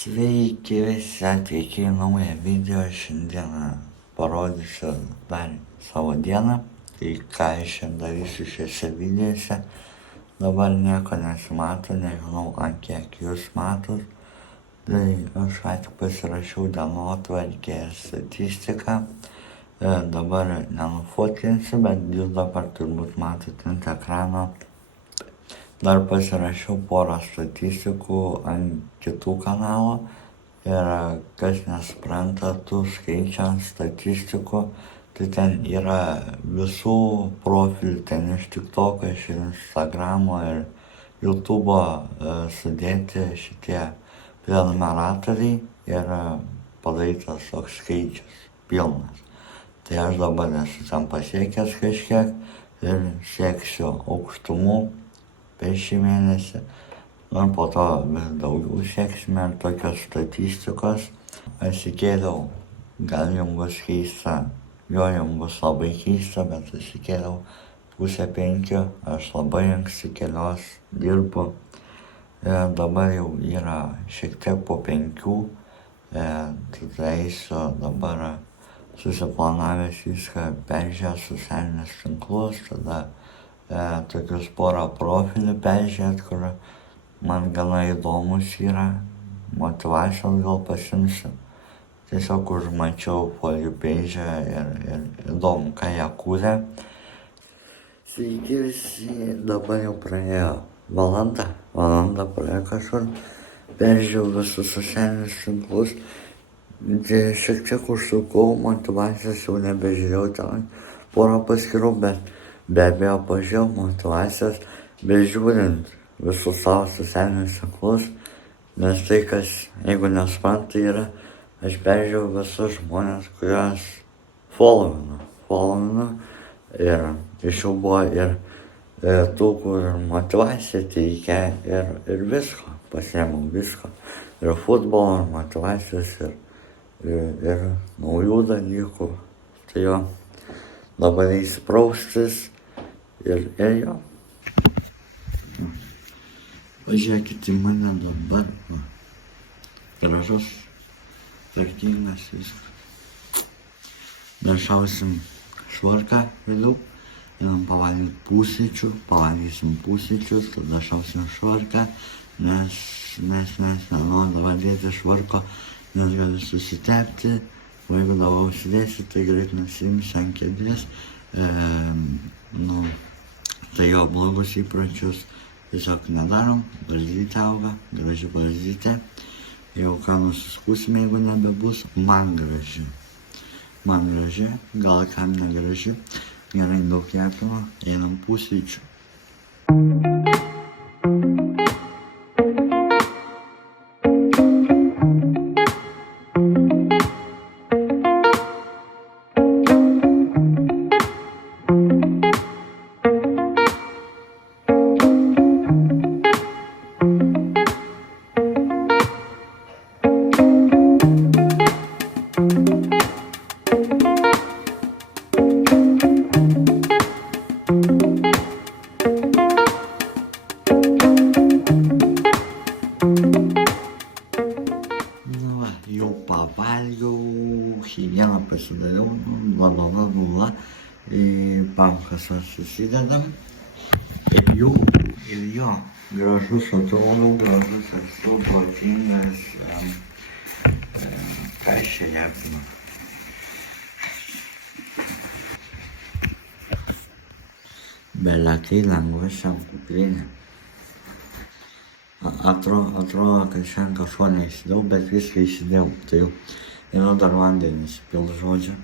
Sveiki visi atvykę į naują video. Šiandieną parodysiu dar savo dieną. Tai ką aš šiandien darysiu šiuose videose. Dabar nieko nesimato, nežinau ant kiek jūs matot. Tai aš ką tik pasirašiau dienotvarkę ir statistiką. Dabar nenufotkinsiu, bet jūs dabar turbūt matote ant ekrano. Dar pasirašiau porą statistikų ant kitų kanalų ir kas nesupranta tų skaičių statistikų, tai ten yra visų profilių, ten iš TikToko, iš Instagramo ir YouTube'o sudėti šitie prenumeratoriai ir padarytas toks skaičius pilnas. Tai aš dabar esu ten pasiekęs kažkiek ir sieksiu aukštumų per šį mėnesį. Ir po to vis daugiau sieksime ir tokios statistikos. Aš įkėliau, gal jums bus keista, jums bus labai keista, bet aš įkėliau 4:30, aš labai anksti kelios dirbu. Ir dabar jau yra šiek tiek po 5, tada eisiu dabar susiplanavęs viską peržiūrėti socialinius tinklus, tada tokius porą profilių peržiūrėt, kur man gana įdomus yra, motyvacijos gal pasimsiu. Tiesiog užmačiau for you page ir įdomu, ką jie kūrė. Sveiki visi, dabar jau praėjo valanda praėjo kažkur, peržiūrėjau visus socialinius tinklus. Šiek tiek užsukau, motyvacijos jau nebežiūrėjau, ten porą paskirų, bet be abejo pažiūrėjau motyvacijos, bežiūrint visus savo socialinius tinklus, nes tai, kas, jeigu nesupranta, yra, aš peržiūrėjau visus žmonės, kuriuos followinu ir iš jų buvo ir tų, kur motyvaciją teikia ir visko, pasiėmiau visko, ir futbolo, ir motyvacijos, ir naujų dalykų, tai jo, dabar įsipraustis. Ir jo. Pažiūrėkite į mane dabar. Gražus, tvarkingas viskas. Dar šausim švarką vėliau. Einam pavalgysim pusryčius, tada šausim švarką, nes nenoriu valgyti švarko, nes gali susitepti. O jeigu dabar užsidėsi, tai greit nusiimsi ant kėdės. Tai jo blogus įpročius tiesiog nedarom, barzdytė auga, graži barzdytė. Jau ką nusiskūsime, jeigu nebebus, man graži. Gal kam negraži. Gerai, daug jėpimo, einam pusryčių. Higieną pasidariau, blablabla, į pamkasą susidedam. Ir jo, gražus atrodau, gražus esu, protingas, ką aš čia jėpinu. Belekai lengva šiam kuprinė. Atrodo, kad šiandien kažko neįsidėjau, bet viską įsidėjau. Tai jau yra dar vandenį įsipil, žodžiu.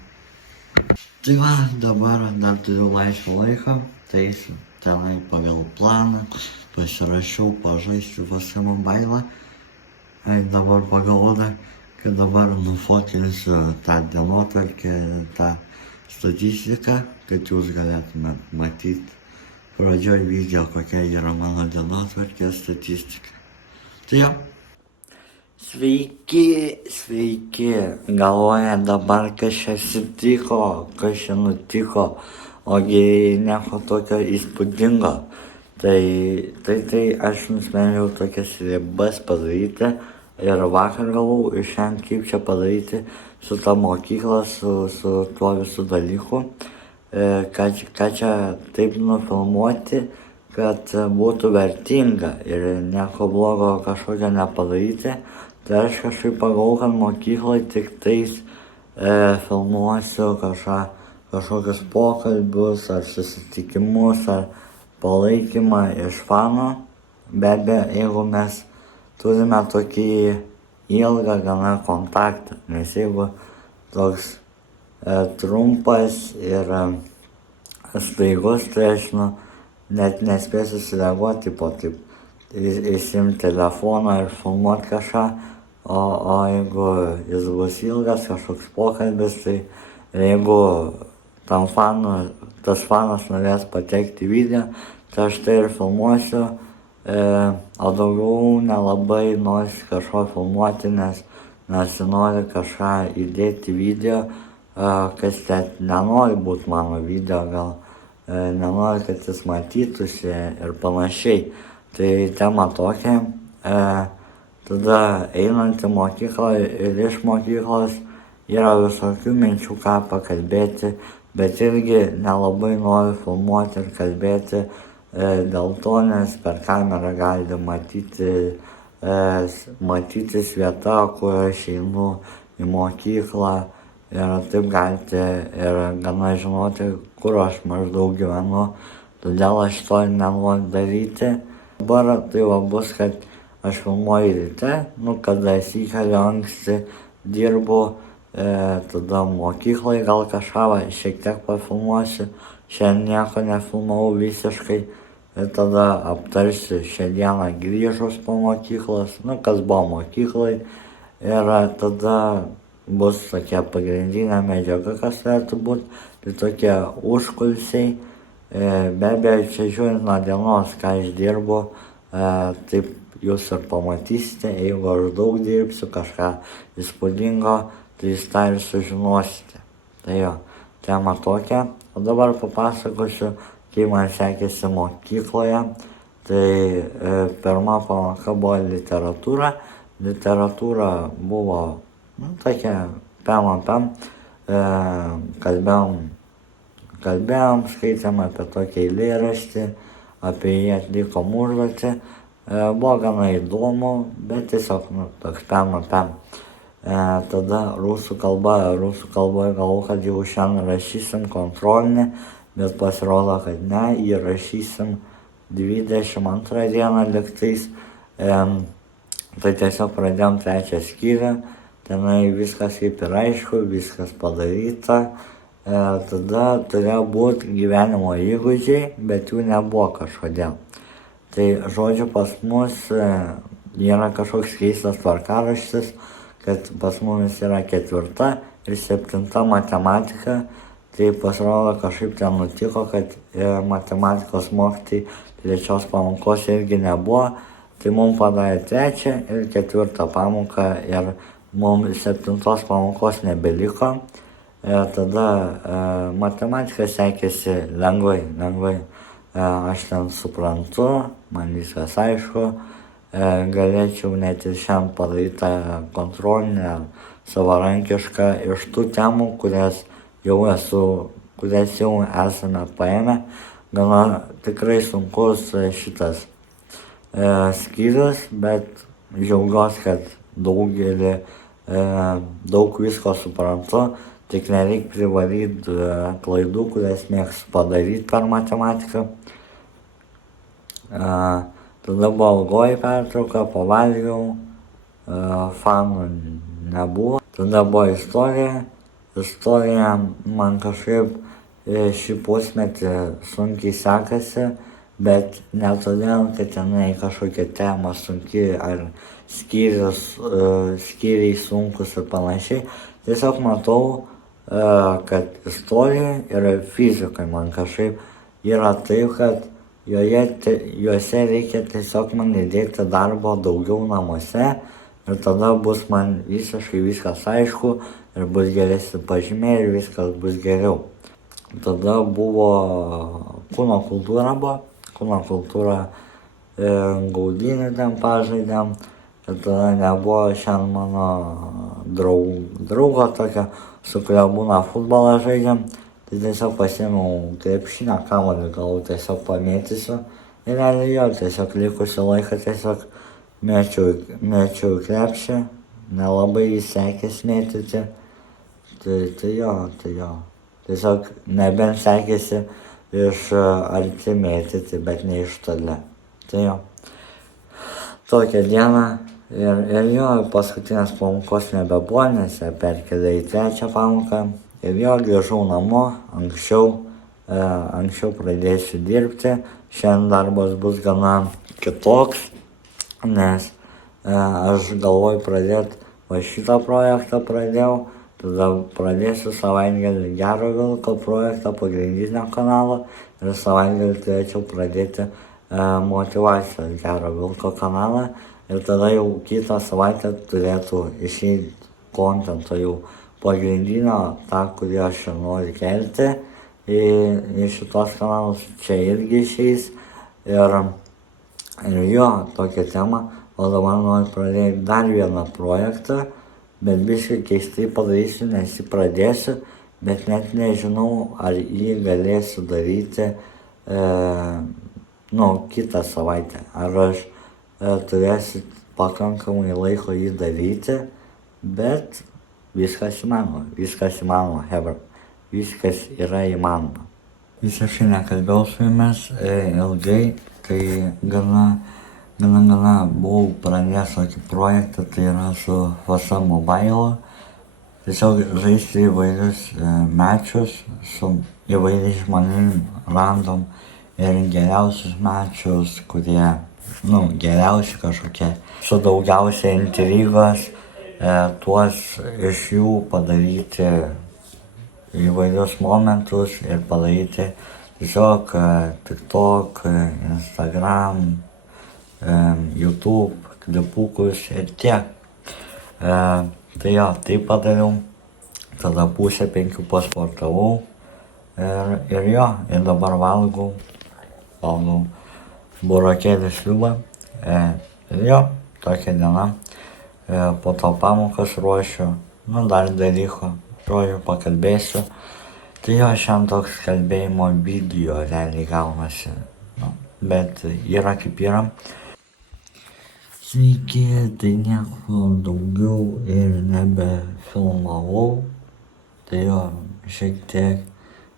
Tai va, dabar dar turiu laisvą laiką, tai eisiu tenai pagal planą, pasirašiau pažaisti vasi mobailą. Dabar pagalvoju, kad dabar nufotkinsiu tą dienotvarkę, tą statistiką, kad jūs galėtumėt matyti pradžioj video, kokia yra mano dienotvarkė statistika. Tai jo. Sveiki, galvoja dabar, kas čia atsitiko, kas čia nutiko, ogi nieko tokio įspūdingo. Tai aš nusprendžiau tokias ribas padaryti, Ir vakar galvojau išvengti, kaip čia padaryti su ta mokykla, su tuo visų dalyku, ką čia taip nufilmuoti, kad būtų vertinga ir nieko blogo kažkokio nepadaryti. Tai aš kažkaip pagalvojau, kad mokykloje tik tais filmuosiu kažkokius pokalbius ar susitikimus ar palaikymą iš fanų. Be abejo, jeigu mes turime tokį ilgą gana kontaktą, nes jeigu toks trumpas ir staigus, tai aš net nespėsiu sureaguoti po taip, įsimti telefoną ir filmuoti kažką, o jeigu jis bus ilgas, kažkoks pokalbis, tai jeigu tas fanas norės patekti video, tai aš tai ir filmuosiu. O daugiau nelabai nori kažko filmuoti, nes nesinori kažką įdėti video, kas net nenori būti mano video, gal nenori, kad jis matytųsi ir panašiai. Tai tema tokia. Tada einant į mokyklą ir iš mokyklos yra visokių minčių, ką pakalbėti, bet irgi nelabai noriu filmuoti ir kalbėti. Dėl to, nes per kamerą gali matytis vieta, kur aš einu į mokyklą ir taip galite ir gana žinoti, kur aš maždaug gyvenu, todėl aš to nenoriu daryti. Dabar tai bus, kad aš filmuoju ryte, kada įsikeliu anksti, dirbu, tada mokyklai gal kažką šiek tiek pafilmuosiu, šiandien nieko nefilmavau visiškai. Ir tada aptarsiu šią dieną grįžus po mokyklos, kas buvo mokyklai. Ir tada bus tokia pagrindinė medžiaga, kas turėtų būti. Tai tokie užkulisiai. Be abejo, čia žiūrint nuo dienos, ką aš dirbu, taip jūs ir pamatysite. Jeigu aš daug dirbsiu, kažką įspūdingo, tai jūs tą ir sužinosite. Tai jo, tema tokia. O dabar papasakosiu, kai man sekėsi mokykloje. Tai pirma pamoka buvo literatūra. Literatūra buvo tokia pem. Kalbėjom, skaitėm apie tokį eilėraštį, apie jį atlikom užduotį. Buvo gana įdomu, bet tiesiog toks pem. Tada rusų kalboje galvojau, kad jau šiandien rašysim kontrolinį, bet pasirodo, kad ne, įrašysim 22 dieną lygtais. Tai tiesiog pradėjom 3 skyrių, tenai viskas kaip ir aišku, viskas padaryta. Tada turėjo būti gyvenimo įgūdžiai, bet jų nebuvo kažkodėl. Tai žodžiu, pas mus yra kažkoks keistas tvarkaraštis, kad pas mumis yra 4 ir 7 matematika. Tai pasirodo, kažkaip ten nutiko, kad matematikos mokytojai 3 pamokos irgi nebuvo. Tai mums padarė 3 ir 4 pamoką ir mums 7 pamokos nebeliko. Tada matematika sekėsi lengvai. Aš ten suprantu, man viskas aišku. Galėčiau net ir šiandien padaryti kontrolinę, savarankišką iš tų temų, kurias jau esame paėmę. Gana tikrai sunkus šitas skyrius, bet džiaugiuosi, kad daug visko suprantu, tik nereikia privaryti klaidų, kurias mėgstu padaryti per matematiką. Tada buvo ilgoji pertrauka, pavalgiau, fanų nebuvo. Tada buvo istorija. Istorija man kažkaip šį pusmetį sunkiai sekasi, bet ne todėl, kad tenai kažkokia tema sunki ar skyriai sunkus ir panašiai. Tiesiog matau, kad istorija ir fizikai man kažkaip yra taip, kad juose reikia tiesiog man įdėti darbo daugiau namuose ir tada bus man visiškai viskas aišku ir bus geresni pažymiai ir viskas bus geriau. Tada buvo kūno kultūra, gaudynių ten pažaidėm, ir tada nebuvo šiandien mano draugo tokio, su kurio būna futbolą žaidžiam, tai tiesiog pasiėmiau krepšinio kamuolį, galvojau tiesiog pamėtysiu. Ir realiai jo, tiesiog likusį laiką tiesiog mėčiau krepšį, nelabai sekėsi mėtyti. Tai jo. Tiesiog nebent sekėsi iš arti mėtyti, bet ne iš toli. Tai jo. Tokią dieną ir jo, paskutinės pamokos nebebuvo, nes ją perkėlė į trečią pamoką. Ir jo, grįžau namo, anksčiau pradėsiu dirbti. Šiandien darbas bus gana kitoks, nes aš galvoju pradėti, va šitą projektą pradėjau, tada pradėsiu savaitgalį Gero Vilko projektą pagrindinio kanalo ir savaitgalį turėčiau pradėti motyvacijos Gero Vilko kanalą ir tada jau kitą savaitę turėtų išeiti kontento jau pagrindinio, tą, kurį aš ir noriu kelti į šitos kanalus, čia irgi išeis ir jo, tokia tema, o dabar noriu pradėti dar vieną projektą, bet biškai keistai padarysiu, nes jį pradėsiu, bet net nežinau, ar jį galėsiu daryti kitą savaitę, ar aš turėsiu pakankamai laiko jį daryti, bet viskas įmanoma, hebra. Viskas yra įmanoma. Visiškai nekalbėjau su jumis ilgai, kai gana buvau pradėjęs tokį projektą, tai yra su FS Mobile. Tiesiog žaisti įvairius mečus su įvairiais žmonėmis, random ir geriausius mečus, kurie, geriausi kažkokie, su daugiausiai intrigos, tuos iš jų padaryti įvairius momentus ir padaryti tiesiog TikTok, Instagram, YouTube, klipukus ir tiek. Tai jo, tai padariau, tada 4:30 pasportavau ir dabar valgau burokėlį sriubą. Ir jo, tokia diena, po to pamokas ruošiu, dar dalyko. Žodžiu, pakalbėsiu. Tai jo, šiandien toks kalbėjimo video realiai gaunasi. Bet yra kaip yra. Sveiki, tai nieko daugiau ir nebefilmavau. Tai jo, šiek tiek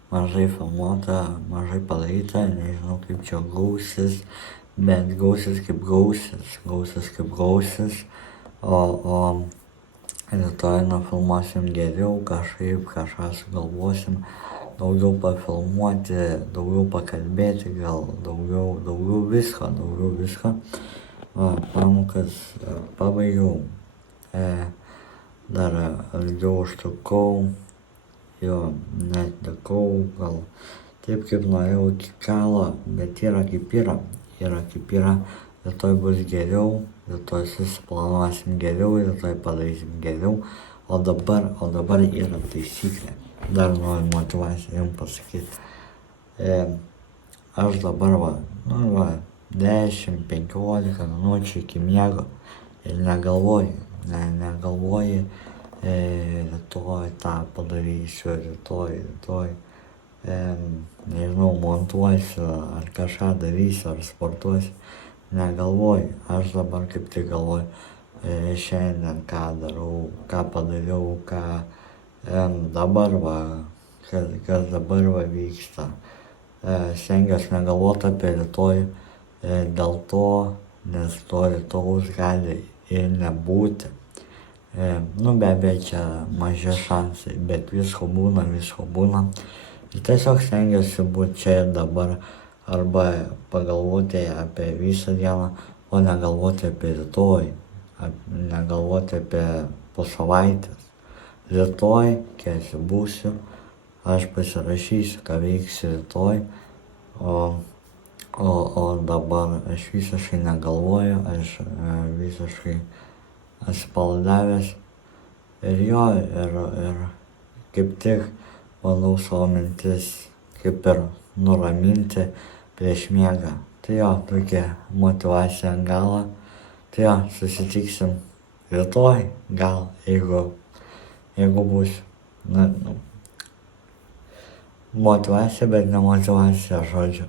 mažai filmuota, mažai padaryta, nežinau kaip čia gausis, bet gausis kaip gausis. O rytoj nufilmuosim geriau, kažką sugalvosim, daugiau pafilmuoti, daugiau pakalbėti, gal daugiau visko. Pamokas pabaigiau, dar ilgiau užtrukau, jo netekau, gal taip kaip norėjau iki galo, bet yra kaip yra. Rytoj bus geriau, rytoj susiplanuosim geriau, rytoj padarysim geriau, o dabar yra taisyklė. Dar noriu motyvaciją jums pasakyti. Aš dabar 10-15 minučių iki miego ir negalvoju, rytoj tą padarysiu, rytoj, nežinau, montuosiu, ar kažką darysiu, ar sportuosiu. Negalvoju, aš dabar kaip tik galvoju, šiandien ką darau, ką padariau, kas dabar vyksta. Stengiuosi negalvoti apie rytoj, dėl to, nes to rytojaus gali ir nebūti. Be abejo, čia maži šansai, bet visko būna. Ir tiesiog stengiuosi būti čia ir dabar. Arba pagalvoti apie visą dieną, o negalvoti apie rytoj, negalvoti apie po savaitės. Rytoj, kai būsiu, aš pasirašysiu, ką veiksiu rytoj, o dabar aš visiškai negalvoju, aš visiškai atsipalaidavęs ir kaip tik bandau savo mintis kaip ir nuraminti prieš miegą. Tai jo, tokia motyvacija ant galo. Tai jo, susitiksim rytoj, gal, jeigu būsiu. Na, motyvacija, bet ne motyvacija, žodžiu.